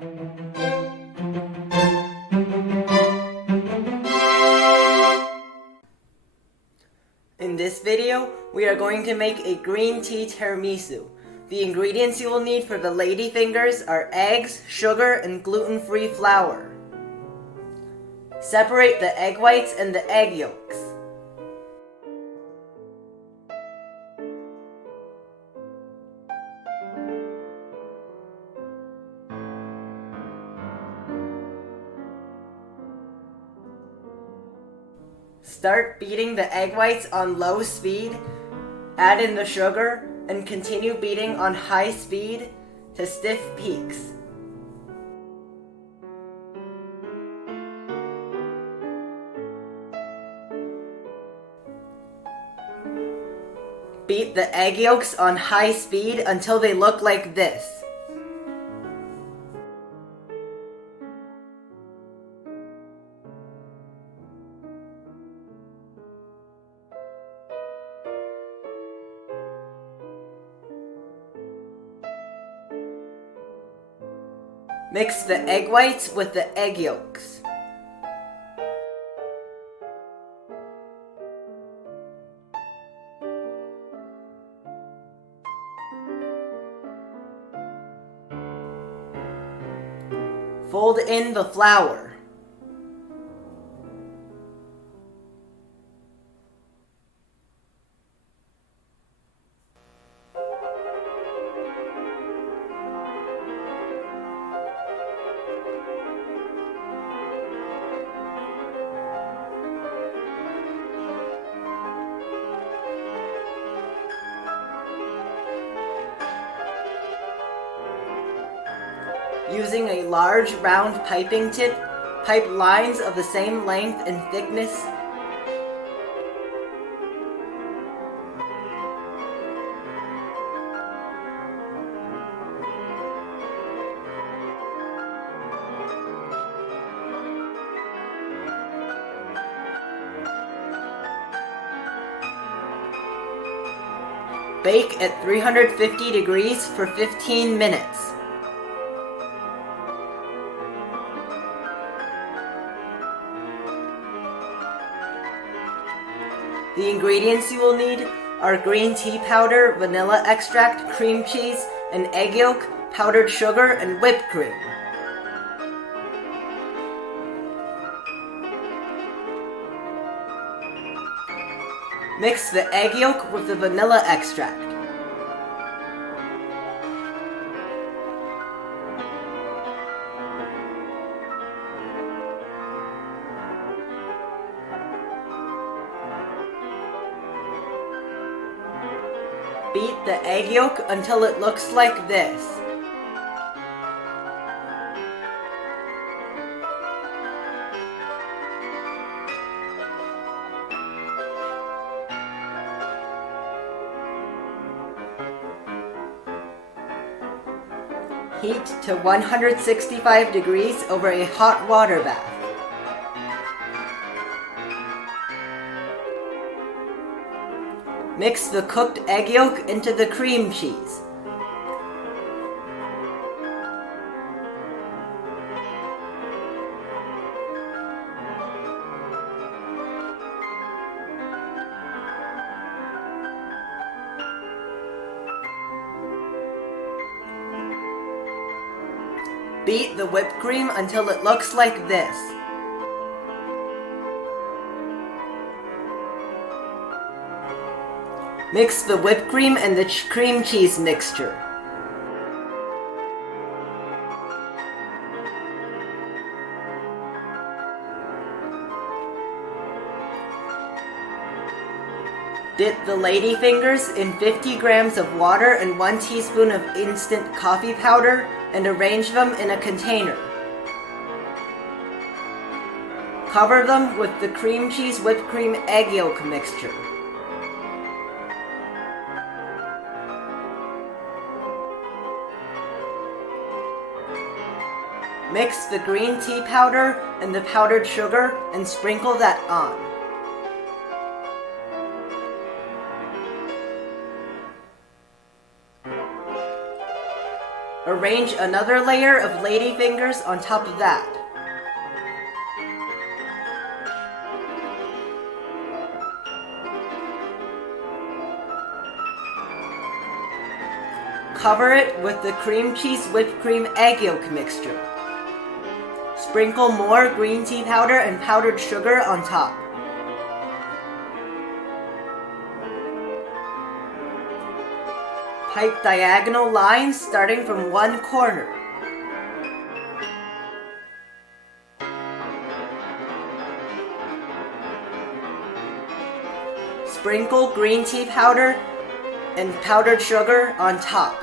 In this video, we are going to make a green tea tiramisu. The ingredients you will need for the ladyfingers are eggs, sugar, and gluten-free flour. Separate the egg whites and the egg yolks. Start beating the egg whites on low speed, add in the sugar, and continue beating on high speed to stiff peaks. Beat the egg yolks on high speed until they look like this. Mix the egg whites with the egg yolks. Fold in the flour. Using a large round piping tip, pipe lines of the same length and thickness. Bake at 350 degrees for 15 minutes. The ingredients you will need are green tea powder, vanilla extract, cream cheese, an egg yolk, powdered sugar, and whipped cream. Mix the egg yolk with the vanilla extract. Beat the egg yolk until it looks like this. Heat to 165 degrees over a hot water bath. Mix the cooked egg yolk into the cream cheese. Beat the whipped cream until it looks like this. Mix the whipped cream and the cream cheese mixture. Dip the ladyfingers in 50 grams of water and 1 teaspoon of instant coffee powder and arrange them in a container. Cover them with the cream cheese whipped cream egg yolk mixture. Mix the green tea powder and the powdered sugar and sprinkle that on. Arrange another layer of ladyfingers on top of that. Cover it with the cream cheese whipped cream egg yolk mixture. Sprinkle more green tea powder and powdered sugar on top. Pipe diagonal lines starting from one corner. Sprinkle green tea powder and powdered sugar on top.